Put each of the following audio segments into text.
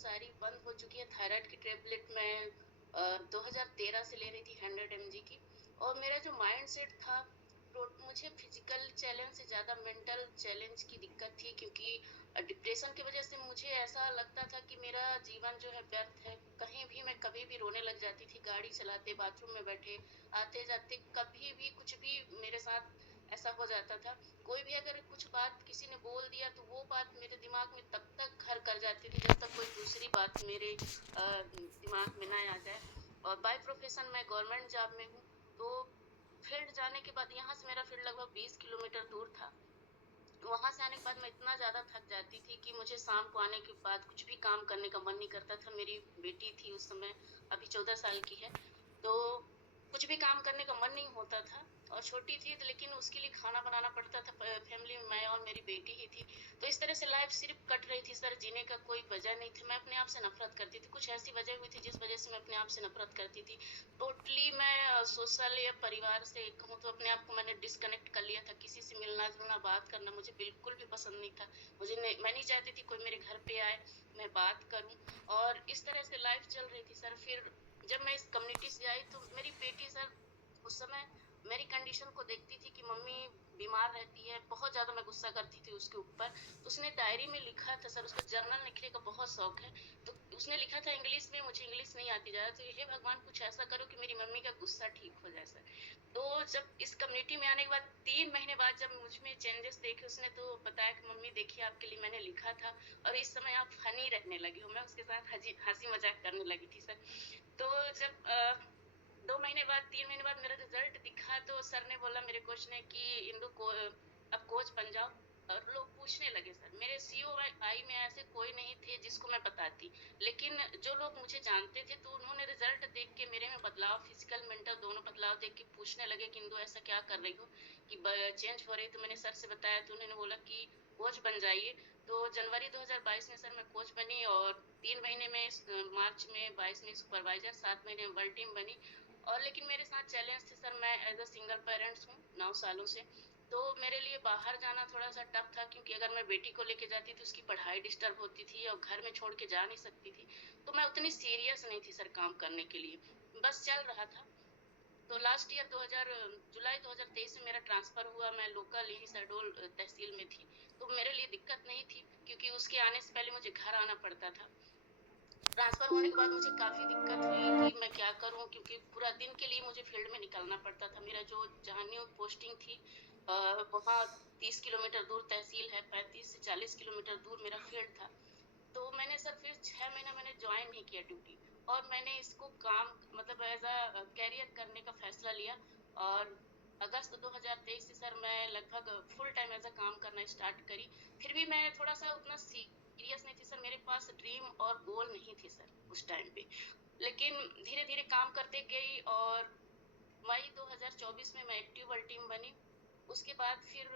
सारी बंद हो चुकी है। थायराइड की टेबलेट मैं 2013 से ले रही थी 100 mg की। और मेरा जो माइंड सेट था, तो मुझे फिजिकल चैलेंज से ज़्यादा मेंटल चैलेंज की दिक्कत थी, क्योंकि डिप्रेशन की वजह से मुझे ऐसा लगता था कि मेरा जीवन जो है व्यर्थ है। कहीं भी मैं कभी भी रोने लग जाती थी, गाड़ी चलाते, बाथरूम में बैठे, आते जाते, कभी भी कुछ भी मेरे साथ ऐसा हो जाता था। कोई भी अगर कुछ बात किसी ने बोल दिया तो वो बात मेरे दिमाग में तब तक घर कर जाती थी जब तक कोई दूसरी बात मेरे दिमाग में ना आ जाए। और बाय प्रोफेशन मैं गवर्नमेंट जॉब में हूँ। तो फील्ड जाने के बाद, यहाँ से मेरा फील्ड लगभग 20 किलोमीटर दूर था। वहां से आने के बाद मैं इतना ज्यादा थक जाती थी कि मुझे शाम को आने के बाद कुछ भी काम करने का मन नहीं करता था। मेरी बेटी थी उस समय, अभी 14 साल की है। तो कुछ भी काम करने का मन नहीं होता था। और छोटी थी तो, लेकिन उसके लिए खाना बनाना पड़ता था। फैमिली में मैं और मेरी बेटी ही थी। तो इस तरह से लाइफ सिर्फ कट रही थी सर, जीने का कोई वजह नहीं थी। मैं अपने आप से नफरत करती थी। कुछ ऐसी वजह हुई थी जिस वजह से मैं अपने आप से नफरत करती थी। टोटली मैं सोशल या परिवार से कहूँ तो अपने आप को मैंने डिस्कनेक्ट कर लिया था। किसी से मिलना जुलना, बात करना मुझे बिल्कुल भी पसंद नहीं था। मैं नहीं चाहती थी कोई मेरे घर पे आए, मैं बात करूं। और इस तरह से लाइफ चल रही थी सर। फिर जब मैं इस कम्युनिटी से आई तो मेरी बेटी सर उस समय मेरी कंडीशन को देखती थी कि मम्मी बीमार रहती है। बहुत ज्यादा मैं गुस्सा करती थी उसके ऊपर। तो उसने डायरी में लिखा था सर, उसको जर्नल लिखने का बहुत शौक है। तो उसने लिखा था इंग्लिश में, मुझे इंग्लिश नहीं आती ज्यादा, तो हे भगवान कुछ ऐसा करो कि मेरी मम्मी का गुस्सा ठीक हो जाए सर। तो जब इस कम्युनिटी में आने के बाद 3 महीने बाद जब मुझ में चेंजेस देखे उसने, तो बताया कि मम्मी देखिए आपके लिए मैंने लिखा था और इस समय आप फनी रहने लगी हो। मैं उसके साथ हंसी मजाक करने लगी थी सर। तो जब 2 महीने बाद, 3 महीने बाद मेरा रिजल्ट दिखा तो सर ने बोला, मेरे कोच ने, कि इंदु को अब कोच बन जाओ। और लोग पूछने लगे सर, मेरे सीओ आई में ऐसे कोई नहीं थे जिसको मैं बताती। लेकिन जो लोग मुझे जानते थे तो उन्होंने रिजल्ट देख के मेरे में बदलाव, फिजिकल मेंटल दोनों बदलाव देख के पूछने लगे कि इंदु ऐसा क्या कर रही हो कि चेंज हो रही। तो मैंने सर से बताया तो उन्होंने बोला कि कोच बन जाइए। तो जनवरी 2022 में सर मैं कोच बनी। और 3 महीने में मार्च में 22 में सुपरवाइजर, 7 महीने में वर्ल्ड टीम बनी। और लेकिन मेरे साथ चैलेंज थे सर। मैं एज अ सिंगल पेरेंट्स हूँ 9 सालों से। तो मेरे लिए बाहर जाना थोड़ा सा टफ था, क्योंकि अगर मैं बेटी को लेके जाती तो उसकी पढ़ाई डिस्टर्ब होती थी और घर में छोड़ के जा नहीं सकती थी। तो मैं उतनी सीरियस नहीं थी सर काम करने के लिए, बस चल रहा था। तो लास्ट ईयर 2000 जुलाई 2023 में मेरा ट्रांसफर हुआ। मैं लोकल यही शहडोल तहसील में थी। तो मेरे लिए दिक्कत नहीं थी, क्योंकि उसके आने से पहले मुझे घर आना पड़ता था। ट्रांसफर होने के बाद मुझे काफी दिक्कत हुई कि मैं क्या करूं, क्योंकि पूरा दिन के लिए मुझे फील्ड में निकलना पड़ता था। मेरा जो जहाँ न्यू पोस्टिंग थी वहाँ 30 किलोमीटर दूर तहसील है, 35 से 40 किलोमीटर दूर मेरा फील्ड था। तो मैंने सर फिर 6 महीना मैंने ज्वाइन नहीं किया ड्यूटी। और मैंने इसको काम, मतलब एज अ कैरियर करने का फैसला लिया। और अगस्त 2023 से सर मैं लगभग फुल टाइम एज अ काम करना स्टार्ट करी। फिर भी मैं थोड़ा सा उतना सीरियस नहीं थी सर, मेरे पास ड्रीम और गोल नहीं थे सर उस टाइम पे। लेकिन धीरे धीरे काम करते गई। और मई 2024 में मैं एक्टिव वर्ल्ड टीम बनी। उसके बाद फिर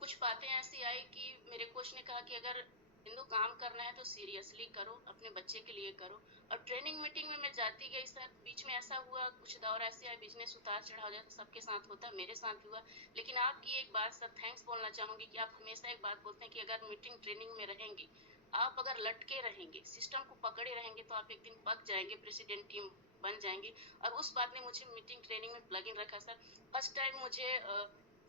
कुछ बातें ऐसी आई कि मेरे कोच ने कहा कि अगर इंदु काम करना है तो सीरियसली करो, अपने बच्चे के लिए करो। और ट्रेनिंग मीटिंग में मैं जाती गई सर। बीच में ऐसा हुआ, कुछ दौर ऐसे आए, बिजनेस उतार चढ़ाव जैसा सबके साथ होता है, मेरे साथ हुआ। लेकिन आपकी एक बात सर, थैंक्स बोलना चाहूंगी कि आप हमेशा एक बात बोलते हैं कि अगर मीटिंग ट्रेनिंग में रहेंगे, आप अगर लटके रहेंगे, सिस्टम को पकड़े रहेंगे, तो आप एक दिन पक जाएंगे, प्रेसिडेंट टीम बन जाएंगे। और उस बात ने मुझे मीटिंग ट्रेनिंग में प्लग इन रखा सर। फर्स्ट टाइम मुझे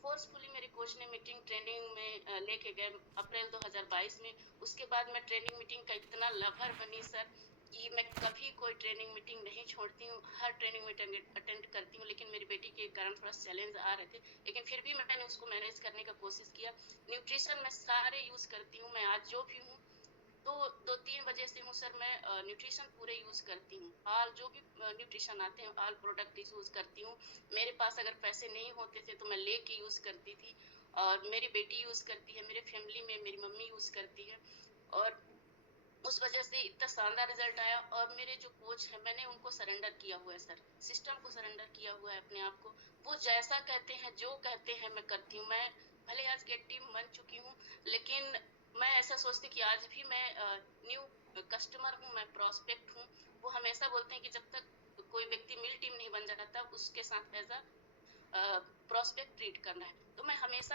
फोर्सफुली मेरे कोच ने मीटिंग ट्रेनिंग में लेके गए अप्रैल 2022 में। उसके बाद मैं ट्रेनिंग मीटिंग का इतना लवर बनी सर कि मैं कभी कोई ट्रेनिंग मीटिंग नहीं छोड़ती हूँ, हर ट्रेनिंग मीटिंग अटेंड करती हूँ। लेकिन मेरी बेटी के कारण थोड़ा चैलेंज आ रहे थे, लेकिन फिर भी मैंने उसको मैनेज करने का कोशिश किया। न्यूट्रिशन मैं सारे यूज करती हूँ। मैं आज जो भी हूँ, तो 2-3 वजह से हूँ सर। मैं न्यूट्रिशन पूरे यूज करती हूँ, ऑल जो भी न्यूट्रिशन आते हैं, ऑल प्रोडक्ट यूज करती हूँ। मेरे पास अगर पैसे नहीं होते थे तो मैं लेके यूज करती थी। और मेरी बेटी यूज करती है, मेरे फैमिली में मेरी मम्मी यूज करती है। और उस वजह से इतना शानदार रिजल्ट आया। और मेरे जो कोच है, मैंने उनको सरेंडर किया हुआ है सर, सिस्टम को सरेंडर किया हुआ है अपने आप को। वो जैसा कहते हैं, जो कहते हैं, मैं करती हूँ। मैं भले आज गेट टीम बन चुकी हूँ, लेकिन मैं ऐसा सोचती कि आज भी मैं न्यू कस्टमर हूँ, मैं प्रोस्पेक्ट हूँ। वो हमेशा बोलते हैं कि जब तक कोई व्यक्ति मिल टीम नहीं बन जाता उसके साथ एज अ प्रोस्पेक्ट ट्रीट करना है। तो मैं हमेशा